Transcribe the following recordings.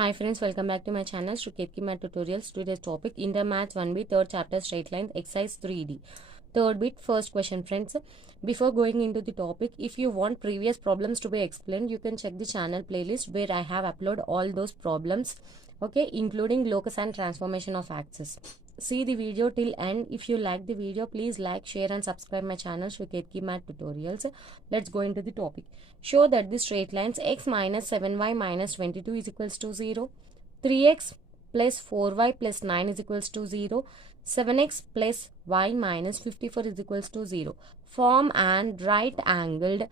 Hi friends, welcome back to my channel Shruketki Math Tutorials. Today's topic Inter Maths 1B, third chapter straight lines, exercise 3D. Third bit, first question friends. Before going into the topic, if you want previous problems to be explained, you can check the channel playlist where I have uploaded all those problems, okay, including locus and transformation of axis. See the video till end. If you like the video, please like, share and subscribe my channel Shruketki Math Tutorials. Let's go into the topic. Show that the straight lines x minus 7y minus 22 is equals to 0, 3x plus 4y plus 9 is equals to 0, 7x plus y minus 54 is equals to 0 form and right angled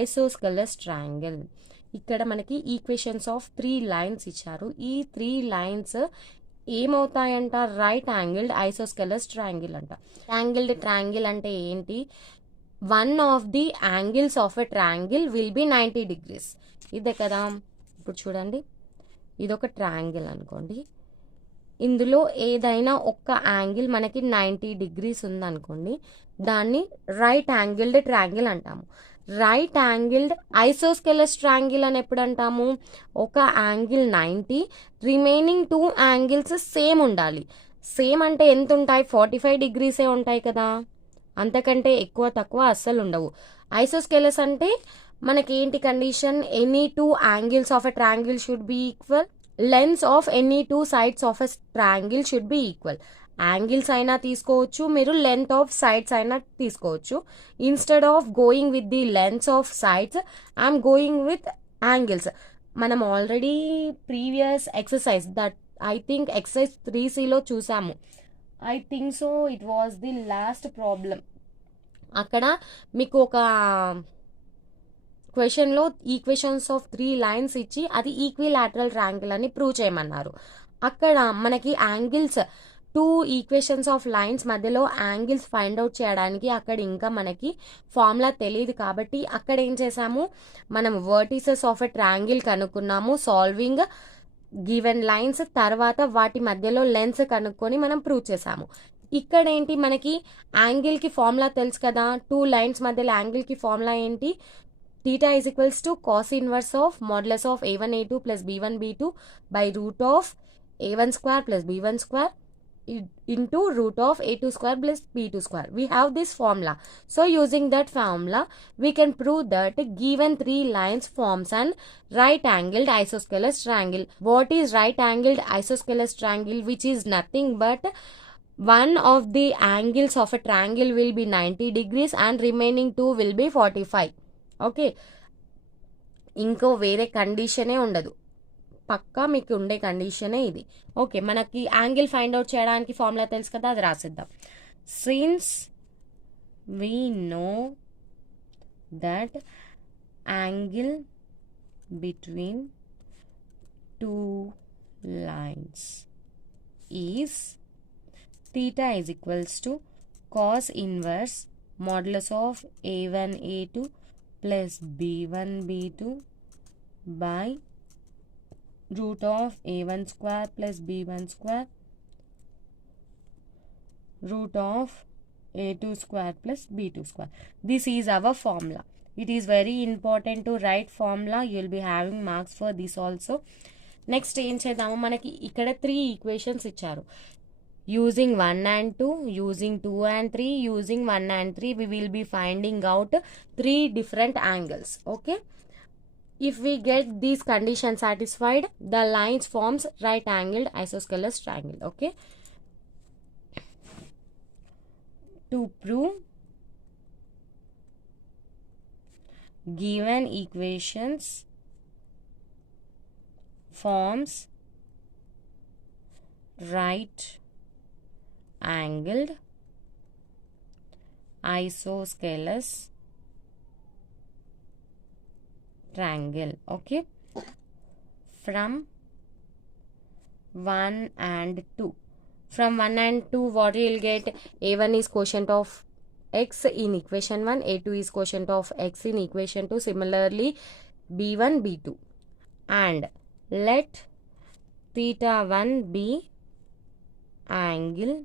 isosceles triangle. ఇక్కడ మనకి equations of 3 లైన్స్ ఇచ్చారు. ఈ 3 లైన్స్ ఏమవుతాయంట? Right angled isosceles triangle అంట. Angled triangle అంటే ఏంటి? One of the angles of a triangle will be 90 degrees. ఇదే కదా. ఇప్పుడు చూడండి, ఇదొక ట్రయాంగిల్ అనుకోండి. ఇందులో ఏదైనా ఒక్క యాంగిల్ మనకి 90 degrees ఉందనుకోండి, దాన్ని రైట్ యాంగిల్డ్ ట్రయాంగిల్ అంటాము. రైట్ యాంగిల్డ్ ఐసోస్కెలస్ ట్రయాంగిల్ అని ఎప్పుడు అంటాము? ఒక యాంగిల్ 90, రిమైనింగ్ 2 యాంగిల్స్ సేమ్ ఉండాలి. సేమ్ అంటే ఎంత ఉంటాయి? 45 degrees ఉంటాయి కదా, అంతకంటే ఎక్కువ తక్కువ అస్సలు ఉండవు. ఐసోస్కెలస్ అంటే మనకి ఏంటి condition? Any 2 angles of a triangle should be equal, lengths of any 2 sides of a triangle should be equal. Angles అయినా తీసుకోవచ్చు, మీరు లెంత్ ఆఫ్ సైడ్స్ అయినా తీసుకోవచ్చు. Instead of going with the lengths of sides, I'm going with angles. మనం already previous exercise that I think exercise 3Cలో చూసాము. I think so it was the last problem. అక్కడ మీకు ఒక క్వశ్చన్లో ఈక్వేషన్స్ ఆఫ్ 3 లైన్స్ ఇచ్చి అది ఈక్విలాటరల్ ట్రయాంగిల్ అని ప్రూవ్ చేయమన్నారు. అక్కడ మనకి యాంగిల్స్ 2 ఈక్వేషన్స్ ఆఫ్ లైన్స్ మధ్యలో యాంగిల్స్ ఫైండ్ అవుట్ చేయడానికి అక్కడ ఇంకా మనకి ఫార్ములా తెలియదు. కాబట్టి అక్కడ ఏం చేసాము, మనం వర్టిసెస్ ఆఫ్ ఎ ట్రయాంగిల్ కనుక్కున్నాము సాల్వింగ్ గివెన్ లైన్స్. తర్వాత వాటి మధ్యలో లెన్స్ కనుక్కొని మనం ప్రూవ్ చేసాము. ఇక్కడ ఏంటి, మనకి యాంగిల్కి ఫార్ములా తెలుసు కదా. 2 లైన్స్ మధ్యలో యాంగిల్కి ఫార్ములా ఏంటి? theta is equals to cos inverse of modulus of a1 a2 plus b1 b2 by root of a1 square plus b1 square into root of a2 square plus b2 square. We have this formula. So using that formula, we can prove that given 3 lines forms an right angled isosceles triangle. What is right angled isosceles triangle? Which is nothing but one of the angles of a triangle will be 90 degrees and remaining 2 will be 45. ఓకే, ఇంకో వేరే కండిషనే ఉండదు, పక్కా మీకు ఉండే కండిషనే ఇది. Okay, మనకి angle find out చేయడానికి ఫార్ములా తెలుసు కదా, అది రాసిద్దాం. Since we know that angle between 2 lines is theta is equals to cos inverse modulus of a1 a2 plus b1 b2 by root of a1 square plus b1 square root of a2 square plus b2 square. This is our formula. It is very important to write formula. You will be having marks for this also. Next ఏం చేద్దాము, మనకి ఇక్కడ 3 ఈక్వేషన్స్ ఇచ్చారు. Using 1 and 2, using 2 and 3, using 1 and 3, we will be finding out 3 different angles. Okay, if we get these conditions satisfied, the lines forms right angled isosceles triangle. Okay, to prove given equations forms right angled isosceles triangle. Okay, from 1 and 2. From 1 and 2, what you will get? a1 is quotient of x in equation 1, a2 is quotient of x in equation 2. Similarly, b1 b2, and let theta 1 be angle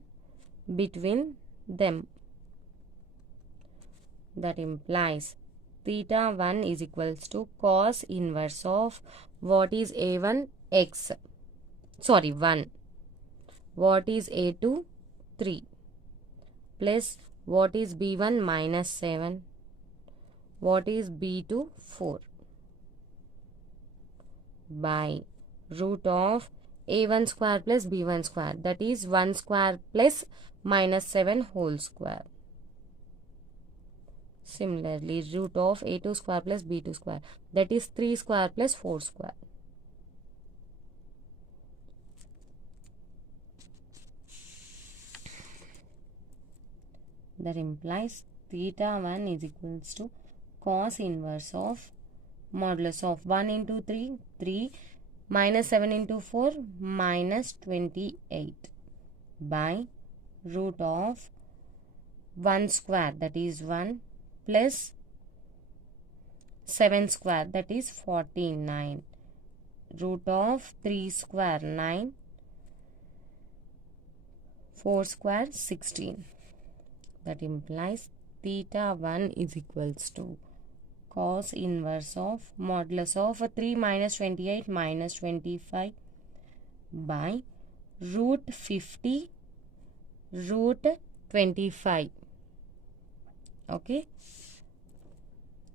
between them. That implies theta 1 is equals to cos inverse of what is a1 x. sorry 1. What is A2? 3 plus what is B1? minus 7. What is B2? 4 by root of A1 square plus B1 square, that is 1 square plus minus 7 whole square. Similarly, root of A2 square plus B2 square, that is 3 square plus 4 square. That implies theta 1 is equals to cos inverse of modulus of 1 into 3, 3 minus 7 into 4, minus 28 by root of 1 square, that is 1 plus 7 square, that is 49. Root of 3 square 9, 4 square 16. That implies theta 1 is equals to cos inverse of modulus of 3 minus 28 minus 25 by root 50 root 25. Okay.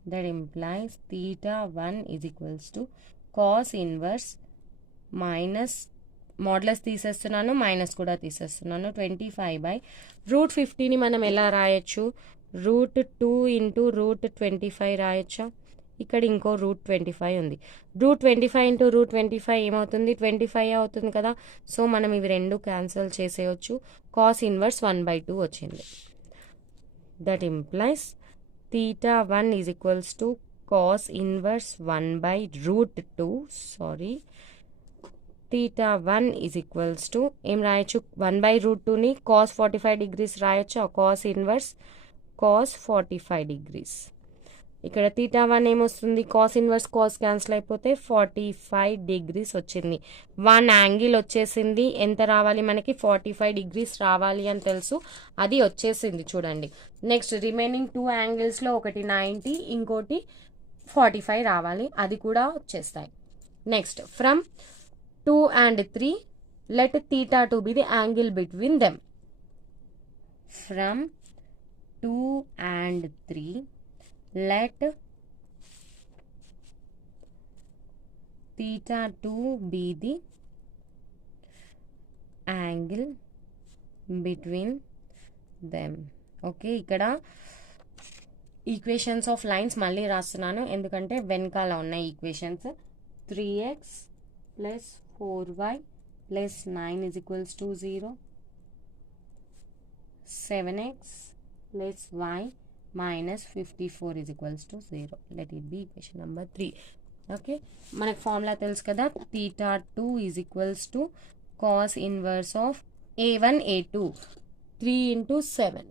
That implies theta 1 is equals to cos inverse minus modulus తీసేస్తున్నాను, మైనస్ కూడా తీసేస్తున్నాను, 25 by root 50ని మనం ఎలా రాయొచ్చు, రూట్ 2 into root 25 రాయొచ్చా. ఇక్కడ ఇంకో రూట్ 25 ఉంది. రూట్ 25 ఇంటూ రూట్ 25 ఏమవుతుంది, 25 అవుతుంది కదా. సో మనం ఇవి రెండు క్యాన్సిల్ చేసేయచ్చు. కాస్ ఇన్వర్స్ 1/2 వచ్చింది. That implies theta 1 is equals to cos inverse 1 by root 2. Sorry. Theta 1 is equals to ఏం రాయొచ్చు, 1 by root 2ని cos 45 degrees రాయొచ్చు. cos inverse cos 45 degrees. ఇక్కడ theta 1 ఏమొస్తుంది, cos inverse cos క్యాన్సిల్ అయిపోతే 45 degrees వచ్చింది. 1 యాంగిల్ వచ్చేసింది. ఎంత రావాలి మనకి, 45 degrees రావాలి అని తెలుసు, అది వచ్చేసింది చూడండి. నెక్స్ట్ రిమైనింగ్ 2 యాంగిల్స్లో ఒకటి 90, ఇంకోటి 45 రావాలి, అది కూడా వచ్చేస్తాయి. నెక్స్ట్ ఫ్రమ్ 2 and 3 let theta 2 be the angle between them. From 2 and 3 let theta 2 be the angle between them. Okay, ఇక్కడ ఈక్వేషన్స్ ఆఫ్ లైన్స్ మళ్ళీ రాస్తున్నాను ఎందుకంటే వెనకాల ఉన్నాయి equations. 3x plus 4y plus 9 is equals to 0. 7x plus y minus 54 is equals to 0. Let it be equation number 3. Okay, మనకు ఫార్ములా తెలుసు కదా, theta 2 is equals to cos inverse of a1 a2 3 into 7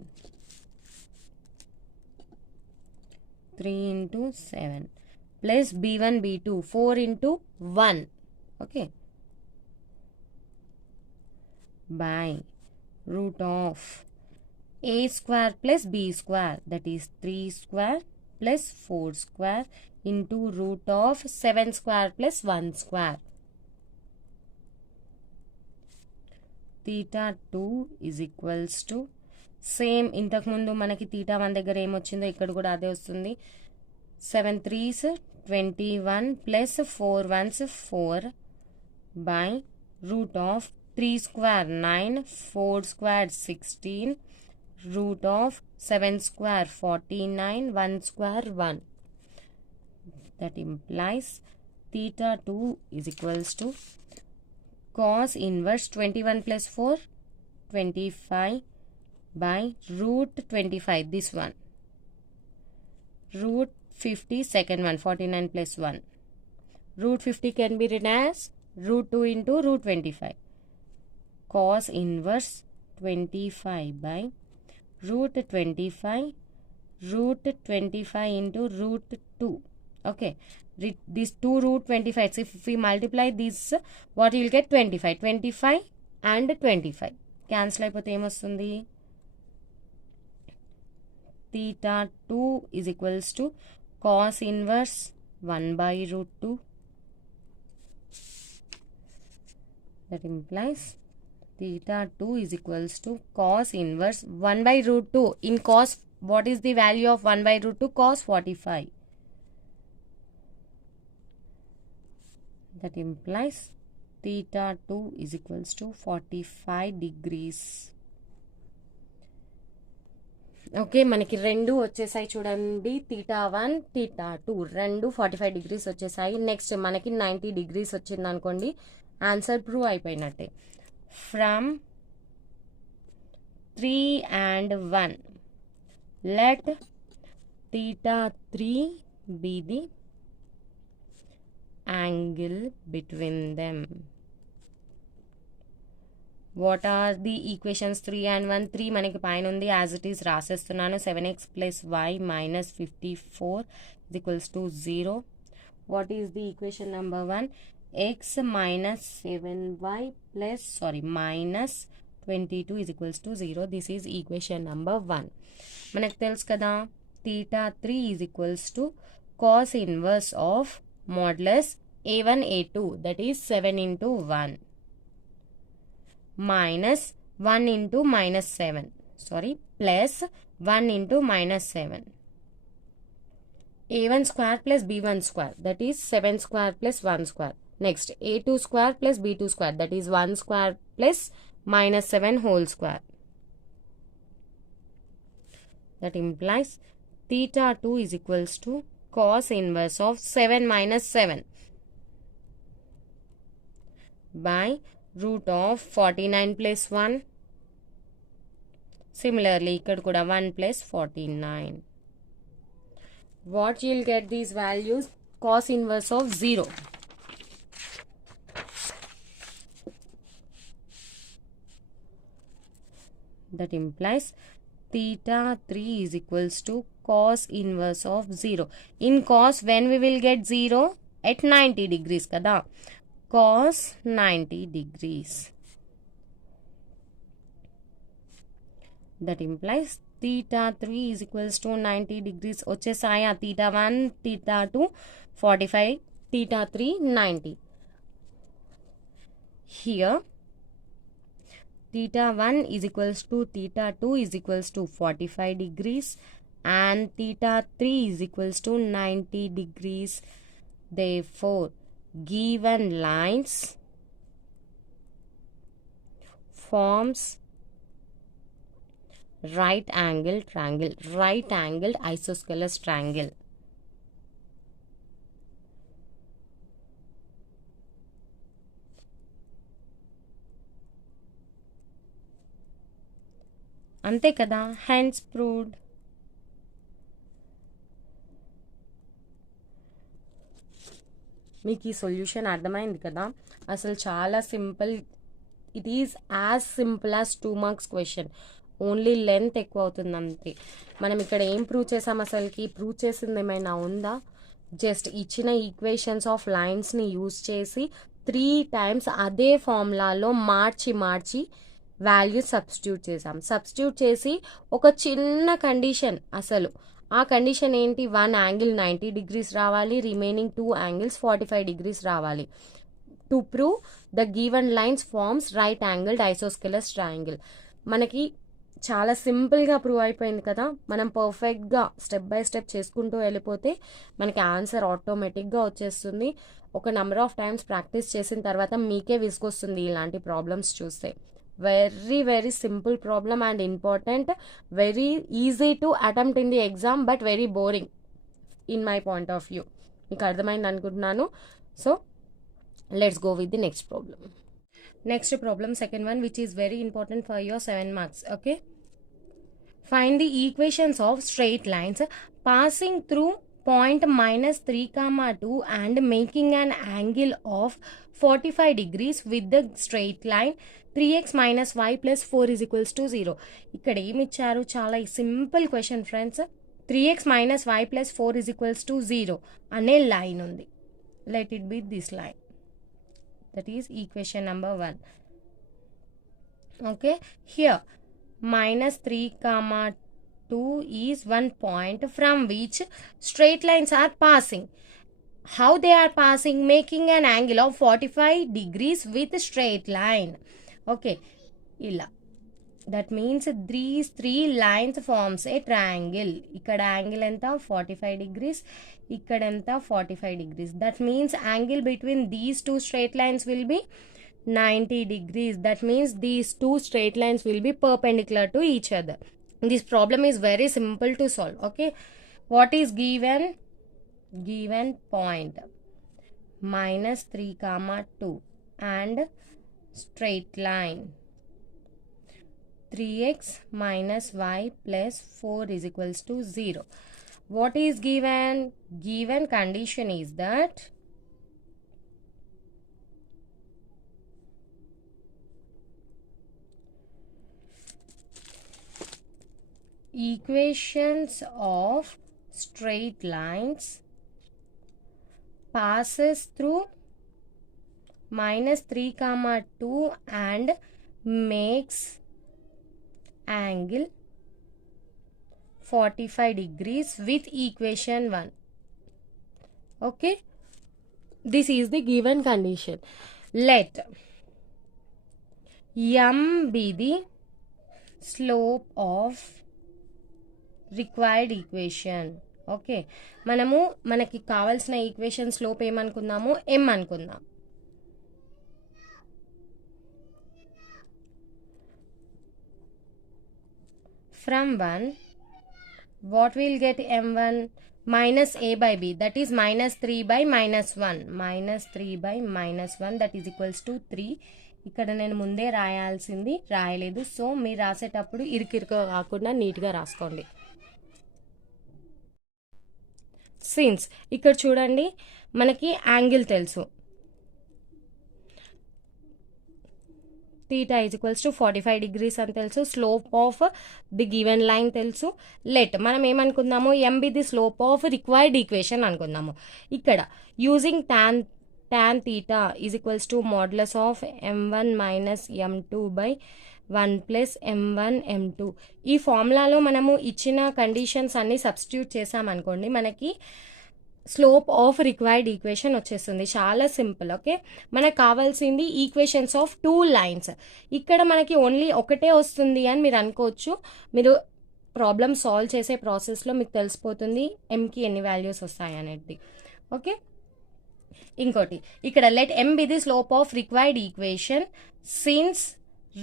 3 into 7 plus b1 b2 4 into 1. Okay, by root of a square plus b square, that is 3 square plus 4 square into root of 7 square plus 1 square. Theta 2 is equals to same ఇంతకుముందు మనకి theta 1 దగ్గర ఏమొచ్చిందో ఇక్కడ కూడా అదే వస్తుంది. 7 3s 21 plus 4 1s 4 by root of 3 square 9 4 square 16 root of 7 square 49 1 square 1. That implies theta 2 is equals to cos inverse 21 plus 4 25 by root 25, this one, root 50 second one 49 plus 1. Root 50 can be written as root 2 into root 25. Cos inverse 25 by root 25 into root 2. Okay, these 2 root 25, if we multiply this, what you will get, 25 and 25 cancel అయిపోతే ఏమొస్తుంది, theta 2 is equals to cos inverse 1 by root 2 That implies theta 2 is equals to cos inverse 1 by root 2. In cos, what is the value of 1 by root 2? Cos 45. That implies theta 2 is equals to 45 degrees. Okay, మనకి రెండు వచ్చేసాయి చూడండి. theta 1 theta 2 రెండు 45 degrees వచ్చేసాయి. నెక్స్ట్ మనకి 90 degrees వచ్చింది అనుకోండి, answer prove అయిపోయినట్టే. ఫ్రమ్ 3 and 1 let theta 3 be the angle between them. What are the equations 3 and 1? 3 మనకి పైన ఉంది, యాజ్ ఇట్ ఈస్ రాసేస్తున్నాను. 7x plus y minus 54 is equals to 0. What is the equation number 1? x minus 7y plus minus 22 is equals to 0. This is equation number 1. మనకు తెలుసు కదా, theta 3 is equals to cos inverse of modulus a1 a2, that is 7 into 1 minus 1 into minus 7 plus 1 into minus 7, a1 square plus b1 square, that is 7 square plus 1 square. Next a2 square plus b2 square, that is 1 square plus minus 7 whole square. That implies theta 2 is equals to cos inverse of 7 minus 7 by root of 49 plus 1. Similarly, ikkada kuda 1 plus 49. What you will get these values? Cos inverse of 0. That implies theta 3 is equals to cos inverse of 0. In cos, when we will get 0? At 90 degrees kada. Cos 90 degrees. That implies theta 3 is equals to 90 degrees. Ochesaya theta 1, theta 2, 45, theta 3, 90. Here, theta 1 is equals to theta 2 is equals to 45 degrees and theta 3 is equals to 90 degrees. Therefore, given lines forms right angled triangle, right angled isosceles triangle. అంతే కదా, hence proved. మీకు ఈ సొల్యూషన్ అర్థమైంది కదా, అసలు చాలా simple. It is as simple as 2 marks question, only length ఎక్కువ అవుతుంది అంతే. మనం ఇక్కడ ఏం ప్రూవ్ చేసాం, అసలుకి ప్రూవ్ చేసింది ఏమైనా ఉందా? జస్ట్ ఇచ్చిన ఈక్వేషన్స్ ఆఫ్ లైన్స్ని యూజ్ చేసి 3 times అదే ఫార్ములాలో మార్చి వాల్యూ సబ్స్టిట్యూట్ చేసాం. సబ్స్టిట్యూట్ చేసి ఒక చిన్న కండిషన్, అసలు ఆ కండిషన్ ఏంటి? 1 angle 90 degrees రావాలి, రిమైనింగ్ 2 angles 45 degrees రావాలి. To prove the given lines forms right angled isosceles triangle. మనకి చాలా సింపుల్గా ప్రూవ్ అయిపోయింది కదా. మనం పర్ఫెక్ట్గా స్టెప్ బై స్టెప్ చేసుకుంటూ వెళ్ళిపోతే మనకి ఆన్సర్ ఆటోమేటిక్గా వచ్చేస్తుంది. ఒక నెంబర్ ఆఫ్ టైమ్స్ ప్రాక్టీస్ చేసిన తర్వాత మీకే విసుగొస్తుంది ఇలాంటి ప్రాబ్లమ్స్ చూస్తే. Very very simple problem and important, very easy to attempt in the exam, but very boring in my point of view. మీకు అర్థమైంది అనుకుంటున్నాను. So let's go with the next problem. Next problem, second one, which is very important for your 7 marks. Okay, find the equations of straight lines passing through point -3, 2 and making an angle of 45 degrees with the straight line 3x minus y plus 4 is equals to 0. ఇక్కడ ఏమి ఇచ్చారు? చాలా simple question friends. 3x minus y plus 4 is equals to 0 అనే లైన్ ఉంది. Let it be this line. That is equation number 1. Okay, here -3, 2 is one point from which straight lines are passing. how they are passing, making an angle of 45 degrees with straight line. Okay, illa. That means these three lines forms a triangle. Ikkada angle enta 45 degrees, ikkada enta 45 degrees. That means angle between these two straight lines will be 90 degrees. That means these two straight lines will be perpendicular to each other. This problem is very simple to solve. Okay, what is given? Given point -3, 2 and straight line 3x minus y plus 4 is equals to 0. What is given? Given condition is that equations of straight lines passes through -3, 2 and makes angle 45 degrees with equation 1. Okay, this is the given condition. Let m be the slope of required equation. Okay, మనకి కావాల్సిన equation slope ఏమనుకుందాము? m అనుకుందాం. From 1, what we'll get m1? Minus a by b, that is -3 by -1. -3 by -1 that is equals to 3. ఇక్కడ నేను ముందే రాయాల్సింది రాయలేదు, సో మీరు రాసేటప్పుడు ఇరుకిరుకు కాకుండా నీట్గా రాసుకోండి. సిన్స్ ఇక్కడ చూడండి, మనకి యాంగిల్ తెలుసు, theta is equals to 45 degrees అని తెలుసు. Slope of the given line తెలుసు. లెట్ మనం ఏమనుకుందాము? m be the slope of required equation అనుకుందాము. ఇక్కడ using tan theta is equals to modulus of m1 minus m2 by 1 plus m1 m2. ఈ ఫార్ములాలో మనము ఇచ్చిన కండిషన్స్ అన్ని సబ్స్టిట్యూట్ చేసామనుకోండి, మనకి స్లోప్ ఆఫ్ రిక్వైర్డ్ ఈక్వేషన్ వచ్చేస్తుంది. చాలా సింపుల్. ఓకే, మనకు కావాల్సింది ఈక్వేషన్స్ ఆఫ్ టూ లైన్స్. ఇక్కడ మనకి ఓన్లీ ఒకటే వస్తుంది అని మీరు అనుకోవచ్చు. మీరు ప్రాబ్లమ్ సాల్వ్ చేసే ప్రాసెస్లో మీకు తెలిసిపోతుంది ఎంకి ఎన్ని వాల్యూస్ వస్తాయి అనేది. ఓకే, ఇంకోటి ఇక్కడ let m be the slope of required equation since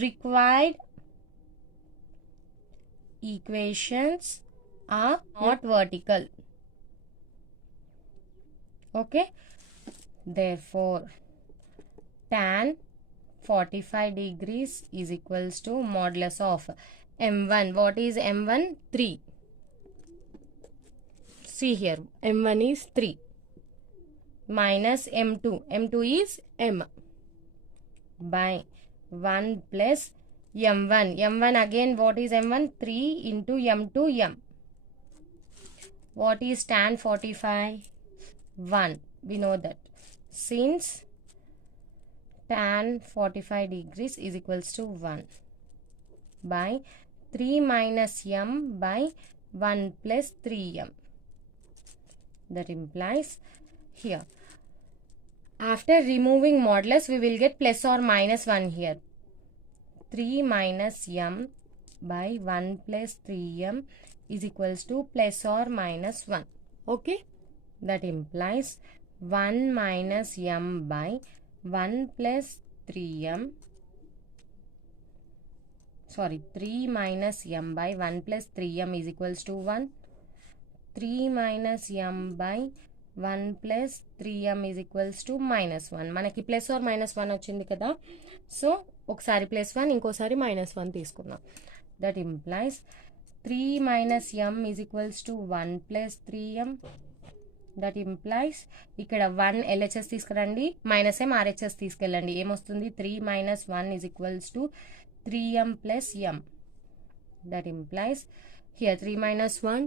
required equations are not vertical. Okay, therefore tan 45 degrees is equals to modulus of m1. What is m1? 3. See here, m1 is 3 minus m2. m2 is m by 1 plus m1. m1 again, what is m1? 3 into m2 m. What is tan 45? 1. We know that since tan 45 degrees is equals to 1 by 3 minus m by 1 plus 3m. That implies here, after removing modulus, we will get plus or minus 1 here. 3 minus m by 1 plus 3m is equals to plus or minus 1. Okay, that implies 1 minus m by 1 plus 3m, sorry, 3 minus m by 1 plus 3m is equals to 1. 3 minus m by 1 plus 3m is equals to minus 1. మనకి plus are minus 1 వచ్చింది కదా, సో ఒకసారి ప్లస్ 1 ఇంకోసారి మైనస్ 1 తీసుకుందాం. That implies 3 minus m is equals to 1 plus 3m. That implies ఇక్కడ 1 LHS తీసుకురండి, minus m RHS తీసుకెళ్ళండి, ఏమొస్తుంది? 3 minus 1 is equals to 3m plus m. That implies here 3 minus 1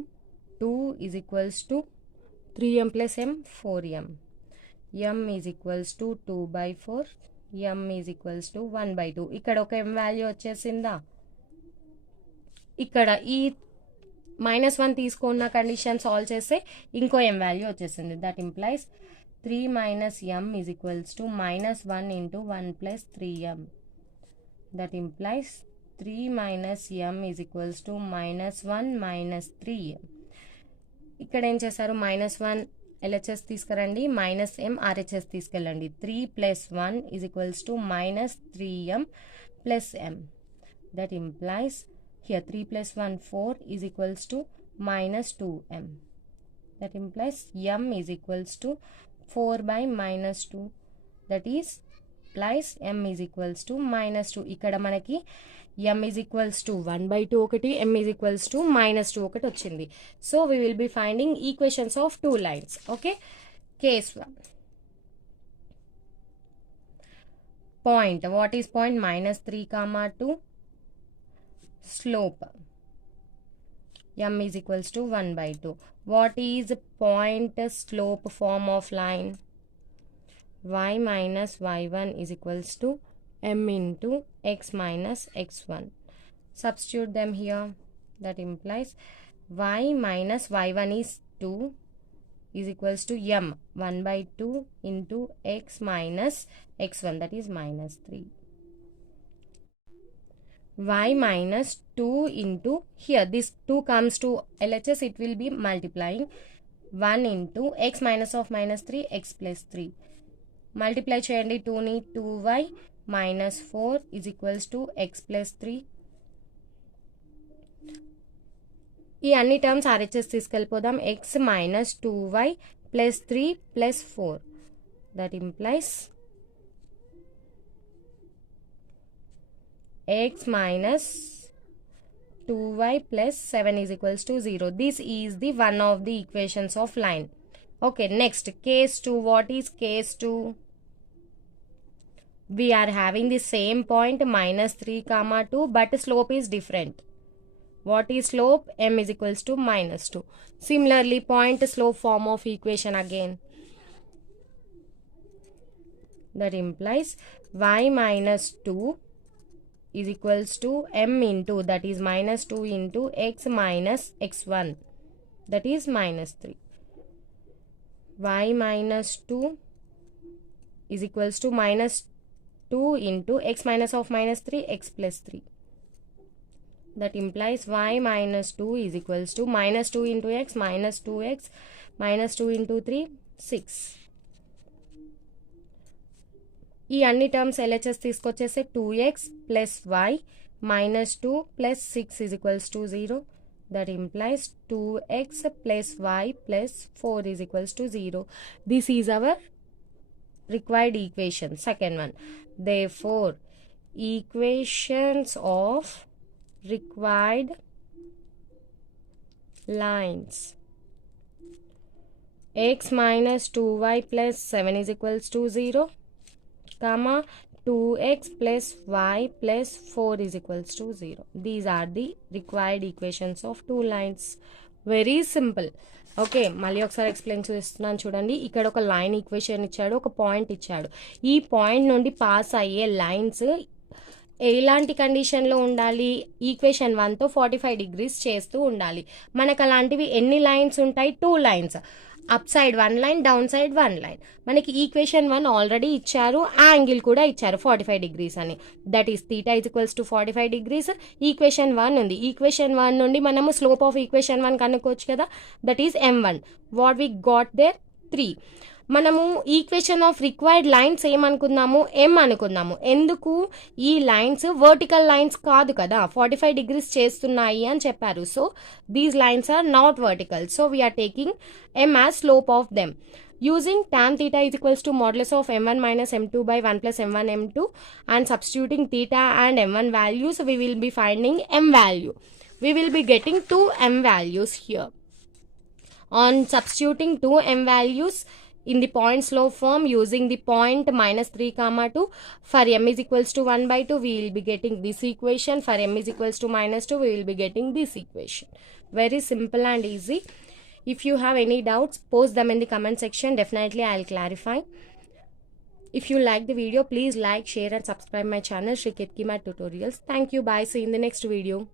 2 is equals to 3m plus m 4m. m is equals to 2 by 4, m is equals to 1 by 2. ఇక్కడ ఒక m value వచ్చేసిందా? ఇక్కడ ఈ -1 తీసుకున్న కండిషన్ సాల్వ్ చేస్తే ఇంకో m వాల్యూ వచ్చేసింది. That implies 3 minus m is equals to minus 1 into 1 plus 3m. That implies 3 minus m is equals to minus 1 minus 3m. ఇక్కడ ఏం చేశారు, మైనస్ 1 LHS తీసుకురండి, మైనస్ m RHS తీసుకెళ్ళండి. 3 plus 1 is equals to minus 3m plus m. That implies here 3 plus 1 4 is equals to minus 2m. That implies m is equals to 4 by minus 2. That is implies m is equals to minus 2. ఇక్కడ మనకి m is equals to 1 by 2 ఒకటి, m is equals to minus 2 ఒకటి వచ్చింది. So we will be finding equations of two lines. Okay, case 1. Point, what is point? Minus 3 comma 2. Slope m is equals to 1 by 2. What is point slope form of line? Y minus y1 is equals to m into x minus x1. Substitute them here. That implies y minus y1 is 2 is equals to m 1 by 2 into x minus x1, that is minus 3. Y minus 2 into, here this 2 comes to LHS, it will be multiplying 1 into x minus of minus 3 x plus 3. Multiply చేయండి 2 ని, 2y minus 4 is equals to x plus 3. ఈ అన్ని terms RHS తీసుకెళ్ళిపోదాం. x minus 2y plus 3 plus 4. That implies x minus 2y plus 7 is equals to 0. This is the one of the equations of line. Okay, next case 2. What is case 2? We are having the same point minus 3 comma 2, but slope is different. What is slope? M is equals to minus 2. Similarly, point slope form of equation again. That implies y minus 2 is equals to m into, that is minus 2 into x minus x1, that is minus 3. Y minus 2 is equals to minus 2 into x minus of minus 3 x plus 3. That implies y minus 2 is equals to minus 2 into x minus 2x minus 2 into 3 6. ఈ అన్ని terms LHS తీసుకొచ్చేస్తే 2x plus y minus 2 plus 6 is equals to 0. That implies 2x plus y plus 4 is equals to 0. This is our required equation. Second one. Therefore, equations of required lines. X minus 2y plus 7 is equals to 0. Comma 2x plus y plus 4 is equals to 0. These are the required equations of two lines. Very simple. Okay, మళ్ళీ ఒకసారి ఎక్స్ప్లెయిన్ చేస్తున్నాను చూడండి. ఇక్కడ ఒక line equation ఇచ్చాడు, ఒక పాయింట్ ఇచ్చాడు. ఈ పాయింట్ నుండి పాస్ అయ్యే లైన్స్ ఎలాంటి కండిషన్లో ఉండాలి? ఈక్వేషన్ 1తో 45 degrees చేస్తూ ఉండాలి. మనకు అలాంటివి ఎన్ని లైన్స్ ఉంటాయి? 2 lines. Up side 1 line, down side 1 line. మనకి ఈక్వేషన్ 1 ఆల్రెడీ ఇచ్చారు, యాంగిల్ కూడా ఇచ్చారు 45 degrees అని. That is θ is equals to 45 degrees. Equation 1 ఉంది. ఈక్వేషన్ 1 నుండి మనము స్లోప్ ఆఫ్ ఈక్వేషన్ 1 కనుక్కోవచ్చు కదా. That is m1. What we got there 3. మనము ఈక్వేషన్ ఆఫ్ రిక్వైర్డ్ లైన్స్ ఏమనుకున్నాము? m అనుకున్నాము. ఎందుకు? ఈ లైన్స్ వర్టికల్ లైన్స్ కాదు కదా, 45 degrees చేస్తున్నాయి అని చెప్పారు. So these lines are not vertical. So we are taking m as slope of them. Using tan theta is equals to modulus of m1 minus m2 by 1 plus m1 m2 and substituting theta and m1 values, we will be finding m value. We will be getting 2 m values here. On substituting 2 m values in the point slope form using the point minus 3 comma 2, for m is equals to 1 by 2, we will be getting this equation. For m is equals to minus 2, we will be getting this equation. Very simple and easy. If you have any doubts, post them in the comment section. Definitely I'll clarify. If you like the video, please like, share and subscribe my channel Shri Ketki Math Tutorials. Thank you. Bye. See you in the next video.